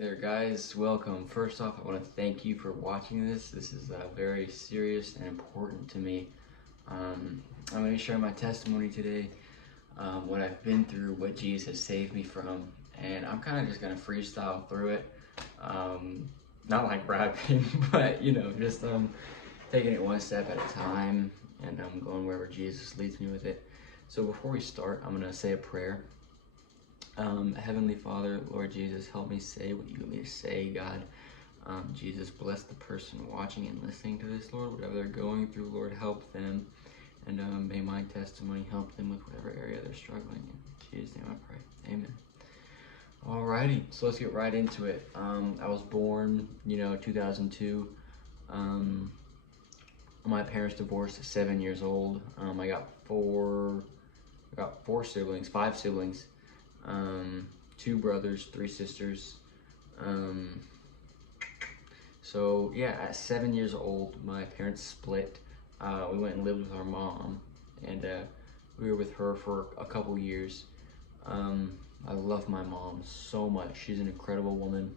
there guys, welcome. First off, I want to thank you for watching this. This is very serious and important to me. I'm going to share my testimony today, what I've been through, what Jesus has saved me from, and I'm kind of just going to freestyle through it. Not like rapping, but just taking it one step at a time, and I'm going wherever Jesus leads me with it. So before we start, I'm going to say a prayer. Heavenly Father, Lord Jesus, help me say what you want me to say, God. Jesus, bless the person watching and listening to this, Lord. Whatever they're going through, Lord, help them. And may my testimony help them with whatever area they're struggling in. In Jesus' name I pray. Amen. Alrighty, so let's get right into it. I was born, 2002. My parents divorced at 7 years old. I got five siblings. 2 brothers, 3 sisters. So yeah, at 7 years old, my parents split. We went and lived with our mom, and we were with her for a couple years. I love my mom so much. She's an incredible woman.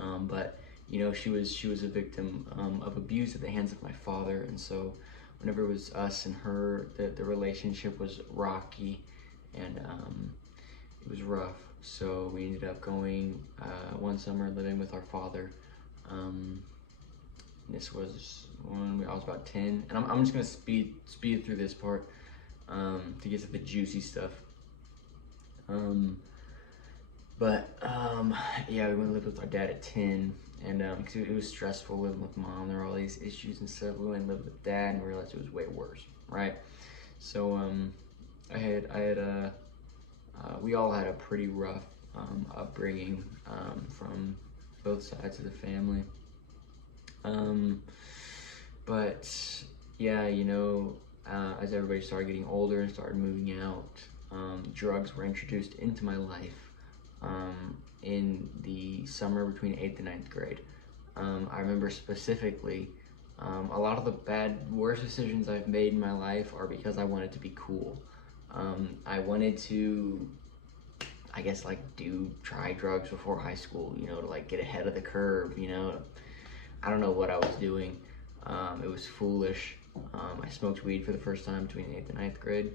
But she was a victim of abuse at the hands of my father, and so whenever it was us and her, the relationship was rocky, and it was rough. So we ended up going one summer living with our father. This was when I was about 10, and I'm just gonna speed through this part to get to the juicy stuff. Yeah, we went and lived with our dad at 10, and because it was stressful living with mom. There were all these issues and stuff. We went and lived with dad, and we realized it was way worse, right? So we all had a pretty rough upbringing from both sides of the family. But yeah, as everybody started getting older and started moving out, drugs were introduced into my life in the summer between 8th and 9th grade. I remember specifically a lot of the worst decisions I've made in my life are because I wanted to be cool. I wanted to, I guess, try drugs before high school, to get ahead of the curve, I don't know what I was doing. It was foolish. I smoked weed for the first time between 8th and 9th grade.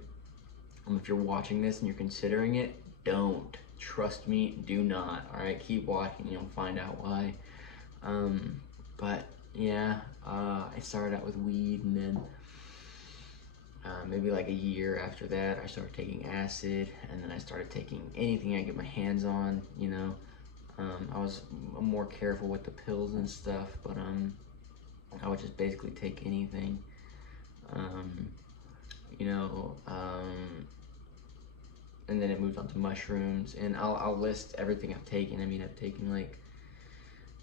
If you're watching this and you're considering it, don't. Trust me, do not. All right, keep watching, you'll find out why. But yeah, I started out with weed, and then maybe a year after that, I started taking acid, and then I started taking anything I get my hands on, I was more careful with the pills and stuff, but I would just basically take anything, and then it moved on to mushrooms, and I'll list everything I've taken. I mean, I've taken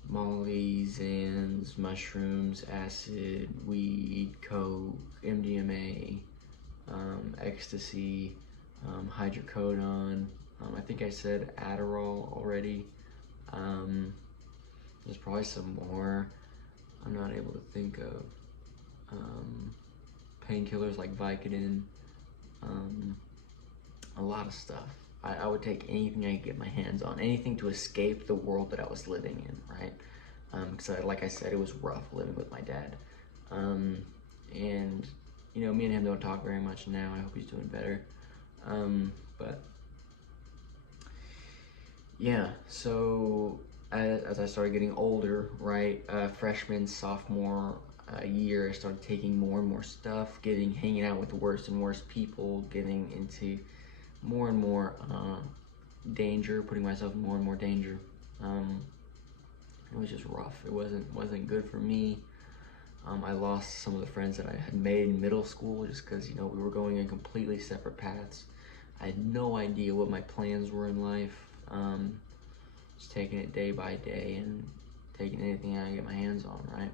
Molly, Zans, mushrooms, acid, weed, coke, MDMA, ecstasy, hydrocodone. I think I said Adderall already. There's probably some more I'm not able to think of. Painkillers like Vicodin, a lot of stuff. I would take anything I could get my hands on, anything to escape the world that I was living in, right? Because like I said, it was rough living with my dad. And me and him don't talk very much now. I hope he's doing better. But yeah, so as I started getting older, right, freshman, sophomore year, I started taking more and more stuff, hanging out with the worst and worst people, getting into more and more danger, putting myself in more and more danger. It was just rough. It wasn't good for me. I lost some of the friends that I had made in middle school just because we were going in completely separate paths. I had no idea what my plans were in life. Just taking it day by day and taking anything I can get my hands on, right?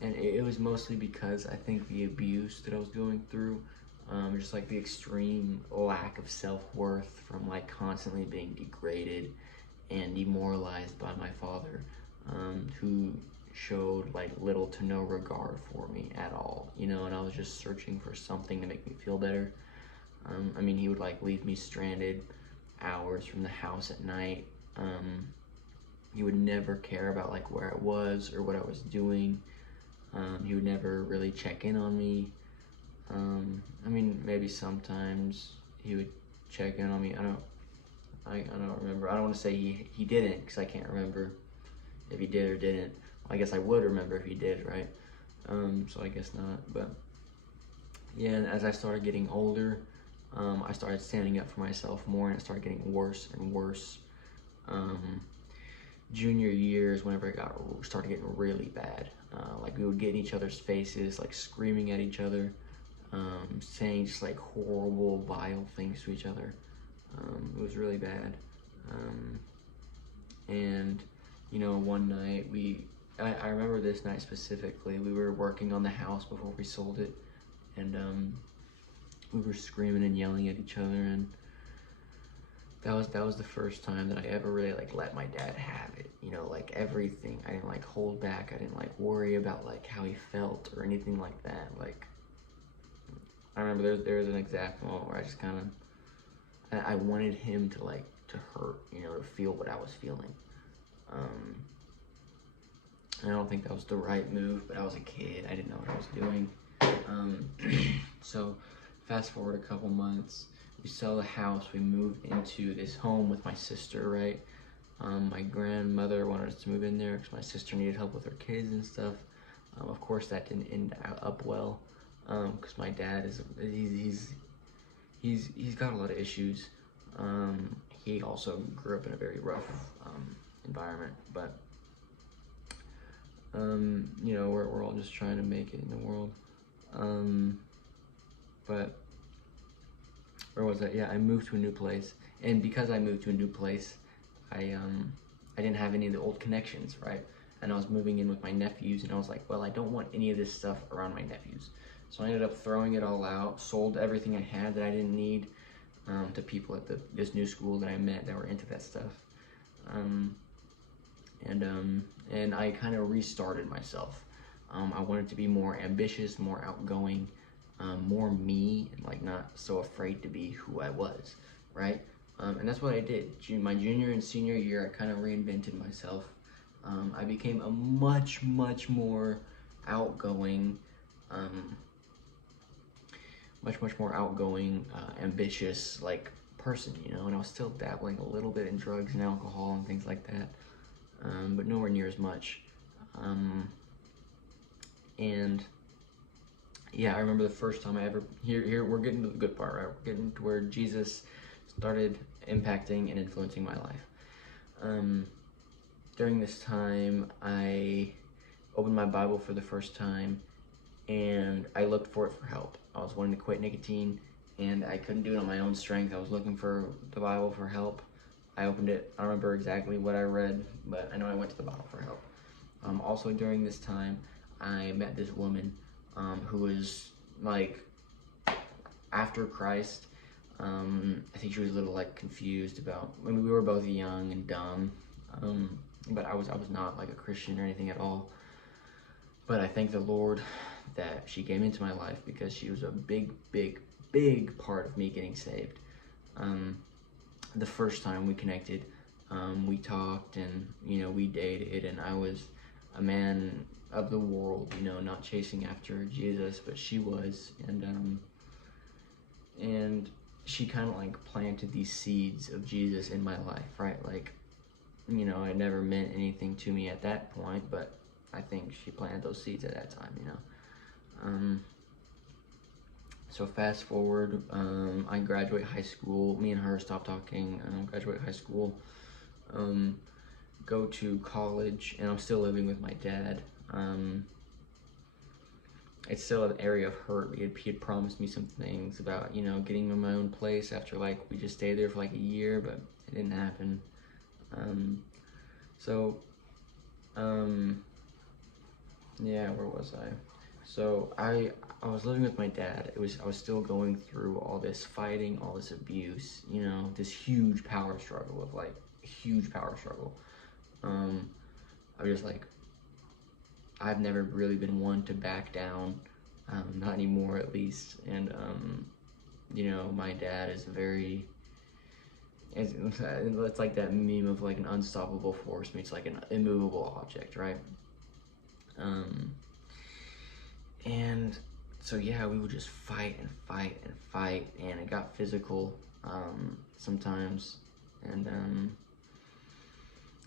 And it was mostly because I think the abuse that I was going through, just the extreme lack of self-worth from constantly being degraded and demoralized by my father, who showed little to no regard for me at all, and I was just searching for something to make me feel better. I mean, he would leave me stranded hours from the house at night. He would never care about like where I was or what I was doing. He would never really check in on me. I mean, maybe sometimes he would check in on me. I don't remember. I don't want to say he didn't, because I can't remember if he did or didn't. I guess I would remember if he did, right? So I guess not. But yeah, and as I started getting older, I started standing up for myself more, and it started getting worse and worse. Junior years, whenever it started getting really bad, like we would get in each other's faces, like screaming at each other, saying just like horrible, vile things to each other. It was really bad. And you know, one night I remember this night specifically. We were working on the house before we sold it, and we were screaming and yelling at each other, and that was the first time that I ever really like let my dad have it. You know, like everything. I didn't like hold back. I didn't like worry about like how he felt or anything like that. Like I remember there's an exact moment where I just kind of I wanted him to like to hurt, you know, to feel what I was feeling. I don't think that was the right move, but I was a kid. I didn't know what I was doing. So fast forward a couple months, we sell the house, we move into this home with my sister, right? My grandmother wanted us to move in there because my sister needed help with her kids and stuff. Of course, that didn't end up well, because my dad he's got a lot of issues. He also grew up in a very rough environment, but you know, we're all just trying to make it in the world. But where was I? Yeah, I moved to a new place, and because I moved to a new place, I didn't have any of the old connections, right? And I was moving in with my nephews, and I was like, well, I don't want any of this stuff around my nephews. So I ended up throwing it all out, sold everything I had that I didn't need, to people at this new school that I met that were into that stuff. And I kind of restarted myself. I wanted to be more ambitious, more outgoing, more me, and like not so afraid to be who I was, right? And that's what I did. My junior and senior year, I kind of reinvented myself. I became a much more outgoing, much more outgoing, ambitious, like person, you know. And I was still dabbling a little bit in drugs and alcohol and things like that, but nowhere near as much. And yeah, I remember the first time I ever, here we're getting to the good part, right? We're getting to where Jesus started impacting and influencing my life. During this time, I opened my Bible for the first time, and I looked for it for help. I was wanting to quit nicotine, and I couldn't do it on my own strength. I was looking for the Bible for help. I opened it. I don't remember exactly what I read, but I know I went to the Bible for help. Also during this time, I met this woman who was like after Christ. I think she was a little like confused about, I mean, we were both young and dumb, but I was not like a Christian or anything at all. But I thank the Lord that she came into my life, because she was a big part of me getting saved. The first time we connected, we talked, and you know, we dated, and I was a man of the world, you know, not chasing after Jesus, but she was, and she kind of like planted these seeds of Jesus in my life, right? Like, you know, it never meant anything to me at that point, but I think she planted those seeds at that time, you know. So fast forward, I graduate high school. Me and her stop talking. Graduate high school, go to college, and I'm still living with my dad. It's still an area of hurt. He had promised me some things about, you know, getting my own place after like we just stayed there for like a year, but it didn't happen. Yeah, where was I? So I was living with my dad. I was still going through all this fighting, all this abuse, you know, this huge power struggle of like huge power struggle. I was just like, I've never really been one to back down, not anymore at least. And you know, my dad is very It's like that meme of like an unstoppable force meets like an immovable object, right? Um, and so yeah, we would just fight and fight and fight, and it got physical sometimes, and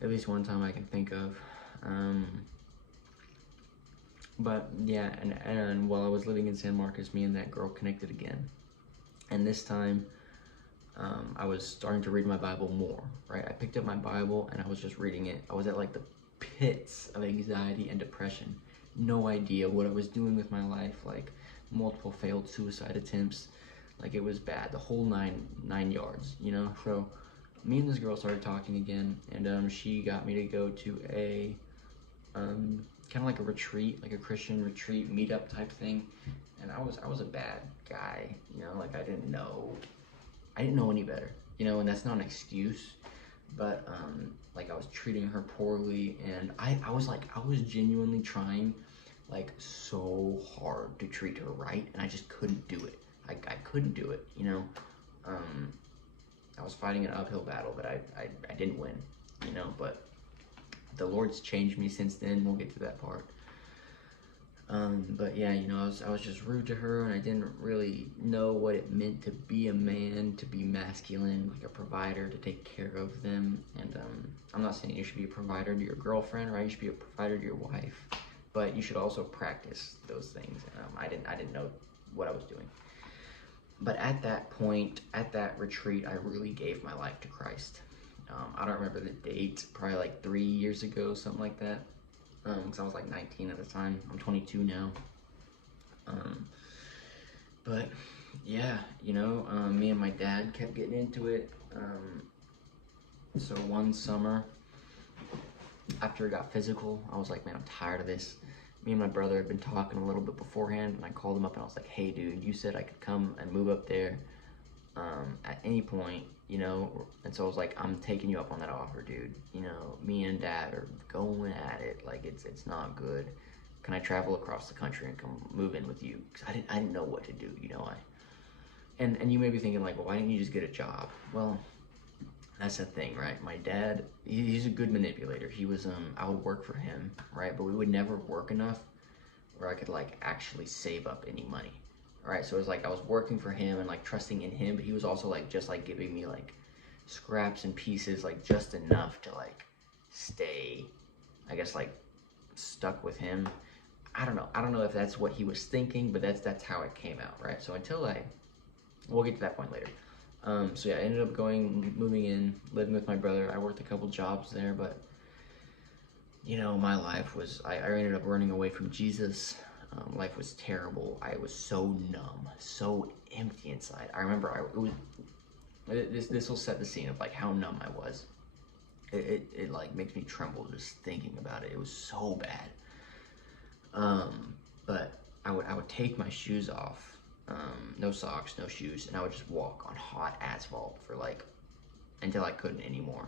at least one time I can think of. But yeah, and while I was living in San Marcos, me and that girl connected again, and this time I was starting to read my Bible more, right? I picked up my Bible and I was just reading it. I was at like the pits of anxiety and depression. No idea what I was doing with my life, like multiple failed suicide attempts. Like it was bad, the whole nine yards, you know? So me and this girl started talking again, and she got me to go to a kind of like a retreat, like a Christian retreat meetup type thing. And I was a bad guy, you know, like I didn't know any better, you know, and that's not an excuse, but like I was treating her poorly, and I was genuinely trying like so hard to treat her right, and I just couldn't do it. I couldn't do it, you know. I was fighting an uphill battle that I didn't win, you know, but the Lord's changed me since then. We'll get to that part. But yeah, you know, I was just rude to her, and I didn't really know what it meant to be a man, to be masculine, like a provider, to take care of them. And I'm not saying you should be a provider to your girlfriend, right? You should be a provider to your wife, but you should also practice those things. I didn't know what I was doing. But at that point, at that retreat, I really gave my life to Christ. I don't remember the date, probably like 3 years ago, something like that. Because I was like 19 at the time. I'm 22 now. But yeah, you know, me and my dad kept getting into it. So one summer, after it got physical, I was like, man, I'm tired of this. Me and my brother had been talking a little bit beforehand, and I called him up and I was like, hey dude, you said I could come and move up there at any point, you know. And so I was like, I'm taking you up on that offer, dude. You know, me and dad are going at it, like it's not good. Can I travel across the country and come move in with you? Because I didn't know what to do, you know. And you may be thinking like, well, why didn't you just get a job? Well, that's the thing, right? My dad, he's a good manipulator. He was, I would work for him, right? But we would never work enough where I could like actually save up any money, right? So it was like I was working for him and like trusting in him, but he was also like just like giving me like scraps and pieces, like just enough to like stay, I guess, like stuck with him. I don't know if that's what he was thinking, but that's how it came out, right? So we'll get to that point later. So yeah, I ended up moving in, living with my brother. I worked a couple jobs there, but you know, my life was, I ended up running away from Jesus. Life was terrible. I was so numb, so empty inside. I remember this will set the scene of like how numb I was. It like makes me tremble just thinking about it. It was so bad. But I would take my shoes off, no socks, no shoes, and I would just walk on hot asphalt for like, until I couldn't anymore,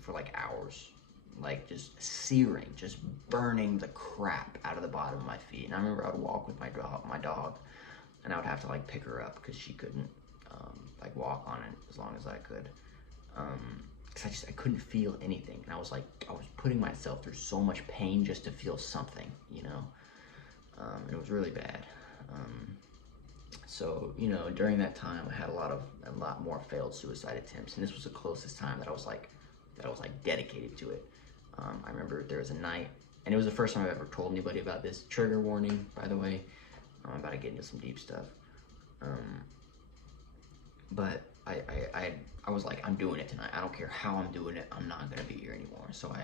for like hours, like just searing, just burning the crap out of the bottom of my feet. And I remember I would walk with my dog, and I would have to like pick her up because she couldn't like walk on it as long as I could. Because I couldn't feel anything, and I was putting myself through so much pain just to feel something, you know. It was really bad. So, you know, during that time, I had a lot more failed suicide attempts, and this was the closest time that I was like dedicated to it. I remember there was a night, and it was the first time I've ever told anybody about this. Trigger warning, by the way. I'm about to get into some deep stuff. But I was like, I'm doing it tonight. I don't care how I'm doing it. I'm not gonna be here anymore. So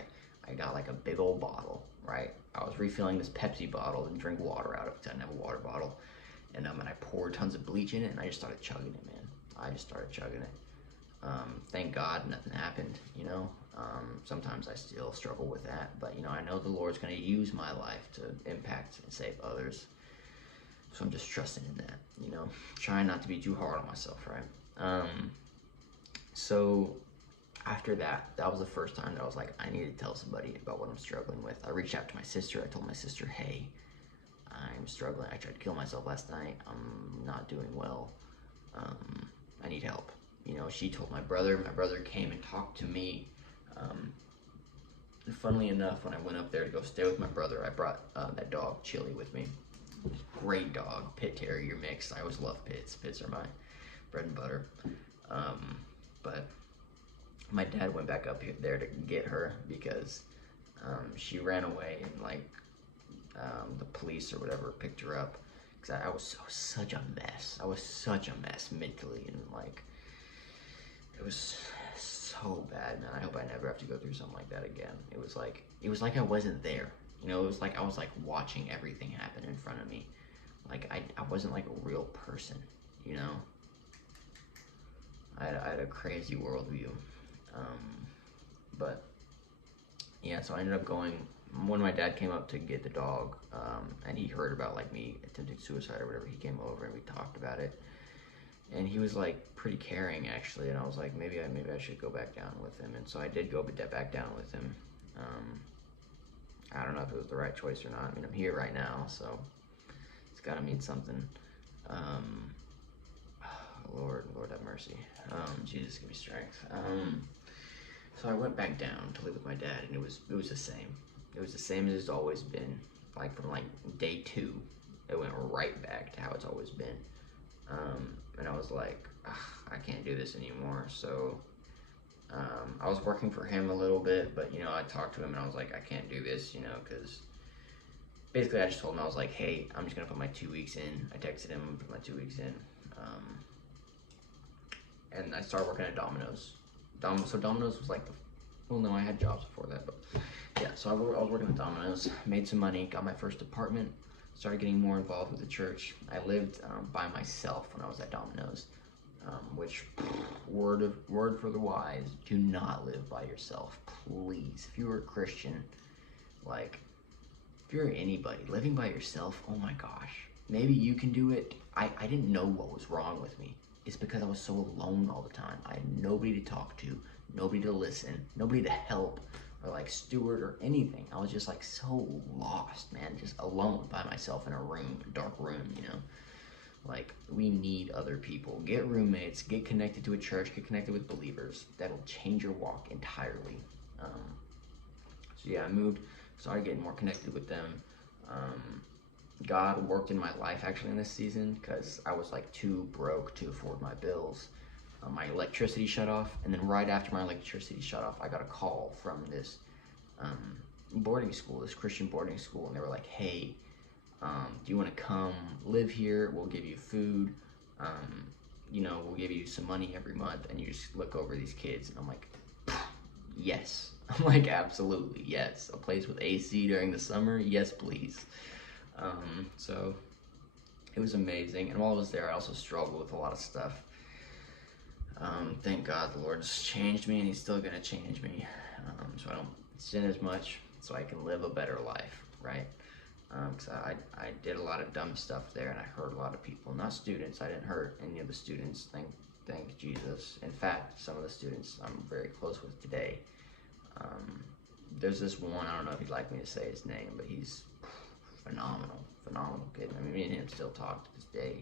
I got like a big old bottle, right? I was refilling this Pepsi bottle and drink water out of it because I didn't have a water bottle. And I poured tons of bleach in it, and I just started chugging it, man. I just started chugging it. Thank God nothing happened, you know. Sometimes I still struggle with that, but you know, I know the Lord's gonna use my life to impact and save others. So I'm just trusting in that, you know, trying not to be too hard on myself, right? So after that was the first time that I was like, I need to tell somebody about what I'm struggling with. I reached out to my sister. I told my sister, hey, I'm struggling. I tried to kill myself last night. I'm not doing well. I need help. you know, she told my brother came and talked to me. And funnily enough, when I went up there to go stay with my brother, I brought that dog, Chili, with me. Great dog, Pit Terrier mix. I always love pits. Pits are my bread and butter. But my dad went back up there to get her because she ran away, and like the police or whatever picked her up. Because I was such a mess. I was such a mess mentally, and like it was so bad, man. I hope I never have to go through something like that again. It was like I wasn't there. You know, it was like I was like watching everything happen in front of me. Like I wasn't like a real person, you know? I had a crazy worldview. But yeah, so I ended up going, when my dad came up to get the dog, and he heard about like me attempting suicide or whatever, he came over and we talked about it. And he was like pretty caring actually, and I was like, maybe I should go back down with him. And so I did go back down with him. I don't know if it was the right choice or not. I mean, I'm here right now, so it's gotta mean something. Lord have mercy. Jesus, give me strength. So I went back down to live with my dad, and it was the same. It was the same as it's always been. Like from like day 2, it went right back to how it's always been. And I was like, I can't do this anymore. So I was working for him a little bit, but you know, I talked to him and I was like, I can't do this, you know, because basically I just told him, I was like, hey, I'm just gonna put my 2 weeks in. I texted him, put my 2 weeks in, and I started working at Domino's. So Domino's was like well, no, I had jobs before that, but yeah, so I was working at Domino's, made some money, got my first apartment, started getting more involved with the church. I lived by myself when I was at Domino's, which, word for the wise, do not live by yourself, please. If you were a Christian, like, if you're anybody, living by yourself, oh my gosh, maybe you can do it. I didn't know what was wrong with me. It's because I was so alone all the time. I had nobody to talk to, nobody to listen, nobody to help, or like steward or anything. I was just like so lost, man, just alone by myself in a room, a dark room, you know? Like, we need other people. Get roommates, get connected to a church, get connected with believers. That'll change your walk entirely. So yeah, I moved, started getting more connected with them. God worked in my life actually in this season because I was like too broke to afford my bills. My electricity shut off, and then right after my electricity shut off, I got a call from this boarding school, this Christian boarding school, and they were like, hey, do you want to come live here? We'll give you food. You know, we'll give you some money every month, and you just look over these kids. And I'm like, yes. I'm like, absolutely, yes. A place with AC during the summer? Yes, please. So it was amazing. And while I was there, I also struggled with a lot of stuff. Thank God the Lord's changed me, and he's still going to change me. So I don't sin as much, so I can live a better life, right? Because I did a lot of dumb stuff there, and I hurt a lot of people. Not students. I didn't hurt any of the students. Thank Jesus. In fact, some of the students I'm very close with today. There's this one, I don't know if you'd like me to say his name, but he's phenomenal kid. I mean, me and him still talk to this day.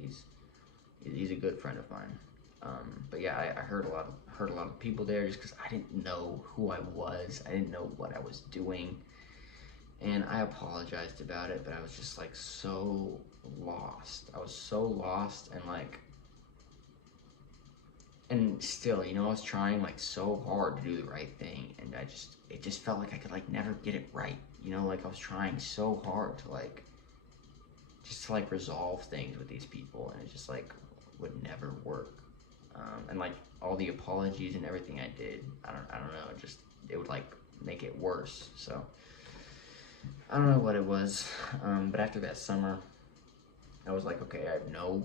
He's a good friend of mine. But yeah, I hurt a lot of people there just because I didn't know who I was. I didn't know what I was doing. And I apologized about it, but I was just like so lost. I was so lost, and like, and still, you know, I was trying like so hard to do the right thing, and it just felt like I could like never get it right. You know, like I was trying so hard to like, just to like resolve things with these people, and it just like would never work. And like all the apologies and everything I did, I don't know, it would like make it worse. So I don't know what it was, but after that summer, I was like, okay, I have no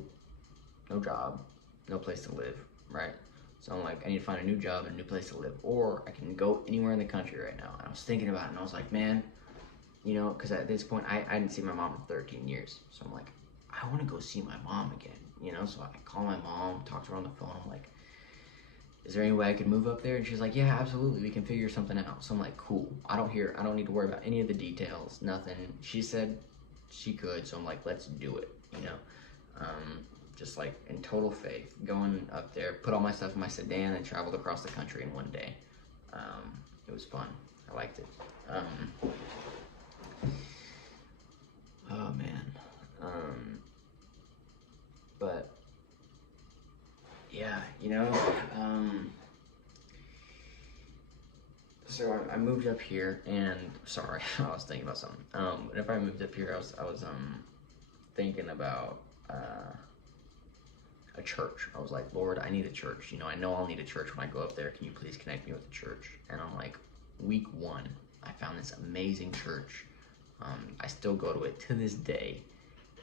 job, no place to live, right? So I'm like, I need to find a new job and a new place to live, or I can go anywhere in the country right now. And I was thinking about it, and I was like, man, you know, because at this point, I didn't see my mom in 13 years. So I'm like, I want to go see my mom again, you know? So I call my mom, talk to her on the phone. I'm like, is there any way I could move up there? And she's like, yeah, absolutely, we can figure something out. So I'm like, cool. I don't need to worry about any of the details, nothing. She said she could, so I'm like, let's do it, you know? just like in total faith, going up there, put all my stuff in my sedan and traveled across the country in one day. It was fun. I liked it. Oh man. But yeah, you know, so I moved up here, and sorry, I was thinking about something. Whenever I moved up here, I was thinking about a church. I was like, Lord, I need a church. You know I'll need a church when I go up there. Can you please connect me with a church? And I'm like, week 1, I found this amazing church. I still go to it to this day.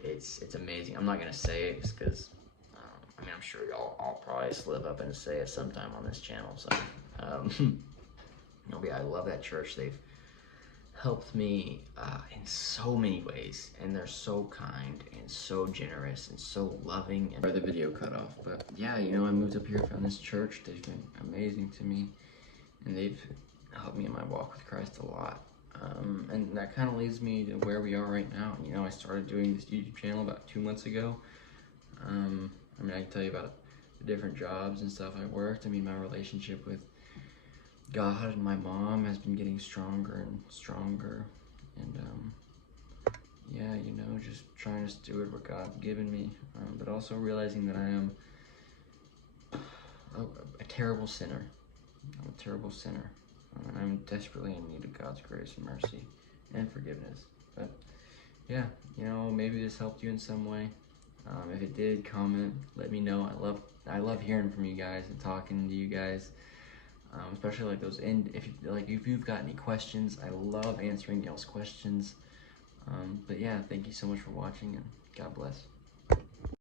It's amazing. I'm not gonna say it just because I mean, I'm sure I'll probably slip up and say it sometime on this channel. So yeah, I love that church. They've helped me in so many ways, and they're so kind and so generous and so loving. And the video cut off, but yeah, you know, I moved up here, found this church. They've been amazing to me, and they've helped me in my walk with Christ a lot. And that kind of leads me to where we are right now. You know, I started doing this YouTube channel about 2 months ago. I mean, I can tell you about the different jobs and stuff I worked. I mean, my relationship with God and my mom has been getting stronger and stronger. And yeah, you know, just trying to steward what God's given me, but also realizing that I am a terrible sinner. I'm a terrible sinner. And I'm desperately in need of God's grace and mercy and forgiveness. But yeah, you know, maybe this helped you in some way. If it did, comment, let me know. I love hearing from you guys and talking to you guys, especially like those. And if you've got any questions, I love answering y'all's questions. But yeah, thank you so much for watching, and God bless.